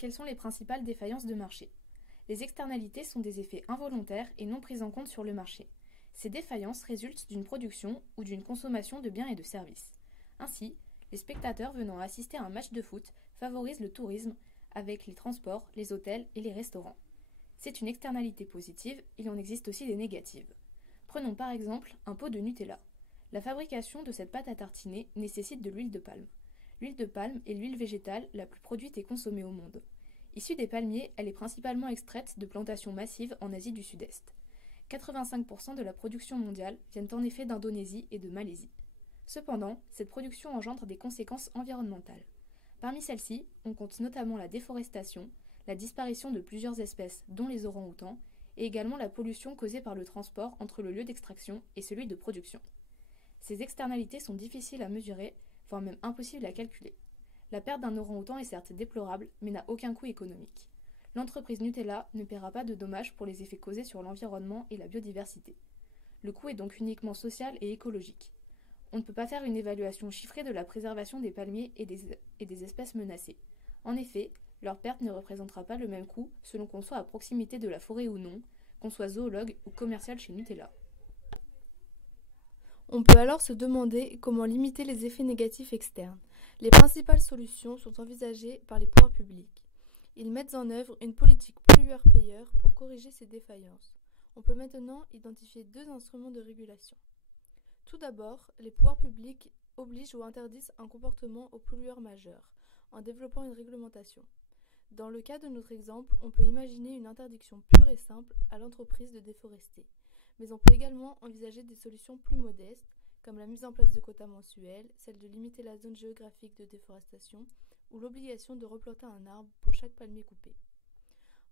quelles sont les principales défaillances de marché? Les externalités sont des effets involontaires et non pris en compte sur le marché. Ces défaillances résultent d'une production ou d'une consommation de biens et de services. Ainsi, les spectateurs venant assister à un match de foot favorisent le tourisme avec les transports, les hôtels et les restaurants. C'est une externalité positive, il en existe aussi des négatives. Prenons par exemple un pot de Nutella. La fabrication de cette pâte à tartiner nécessite de l'huile de palme. L'huile de palme est l'huile végétale la plus produite et consommée au monde. Issue des palmiers, elle est principalement extraite de plantations massives en Asie du Sud-Est. 85% de la production mondiale viennent en effet d'Indonésie et de Malaisie. Cependant, cette production engendre des conséquences environnementales. Parmi celles-ci, on compte notamment la déforestation, la disparition de plusieurs espèces, dont les orang-outans, et également la pollution causée par le transport entre le lieu d'extraction et celui de production. Ces externalités sont difficiles à mesurer, voire même impossibles à calculer. La perte d'un orang-outan est certes déplorable, mais n'a aucun coût économique. L'entreprise Nutella ne paiera pas de dommages pour les effets causés sur l'environnement et la biodiversité. Le coût est donc uniquement social et écologique. On ne peut pas faire une évaluation chiffrée de la préservation des palmiers et des espèces menacées. En effet, leur perte ne représentera pas le même coût selon qu'on soit à proximité de la forêt ou non, qu'on soit zoologue ou commercial chez Nutella. On peut alors se demander comment limiter les effets négatifs externes. Les principales solutions sont envisagées par les pouvoirs publics. Ils mettent en œuvre une politique pollueur-payeur pour corriger ces défaillances. On peut maintenant identifier deux instruments de régulation. Tout d'abord, les pouvoirs publics obligent ou interdisent un comportement aux pollueurs majeurs, en développant une réglementation. Dans le cas de notre exemple, on peut imaginer une interdiction pure et simple à l'entreprise de déforester. Mais on peut également envisager des solutions plus modestes, comme la mise en place de quotas mensuels, celle de limiter la zone géographique de déforestation ou l'obligation de replanter un arbre pour chaque palmier coupé.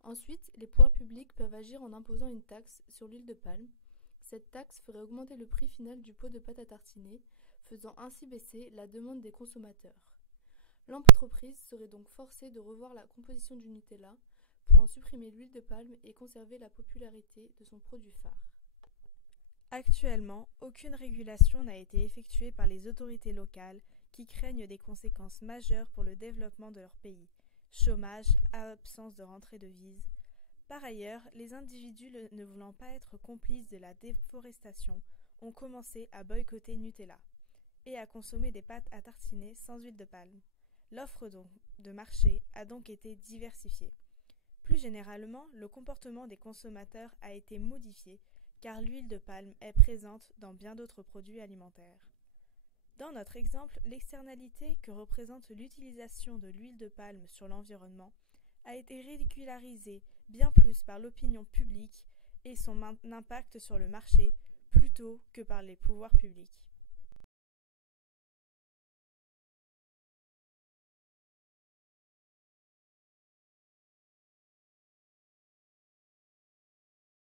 Ensuite, les pouvoirs publics peuvent agir en imposant une taxe sur l'huile de palme. Cette taxe ferait augmenter le prix final du pot de pâte à tartiner, faisant ainsi baisser la demande des consommateurs. L'entreprise serait donc forcée de revoir la composition du Nutella pour en supprimer l'huile de palme et conserver la popularité de son produit phare. Actuellement, aucune régulation n'a été effectuée par les autorités locales qui craignent des conséquences majeures pour le développement de leur pays. Chômage, absence de rentrée de devises. Par ailleurs, les individus ne voulant pas être complices de la déforestation ont commencé à boycotter Nutella et à consommer des pâtes à tartiner sans huile de palme. L'offre de marché a donc été diversifiée. Plus généralement, le comportement des consommateurs a été modifié car l'huile de palme est présente dans bien d'autres produits alimentaires. Dans notre exemple, l'externalité que représente l'utilisation de l'huile de palme sur l'environnement a été régularisée bien plus par l'opinion publique et son impact sur le marché plutôt que par les pouvoirs publics.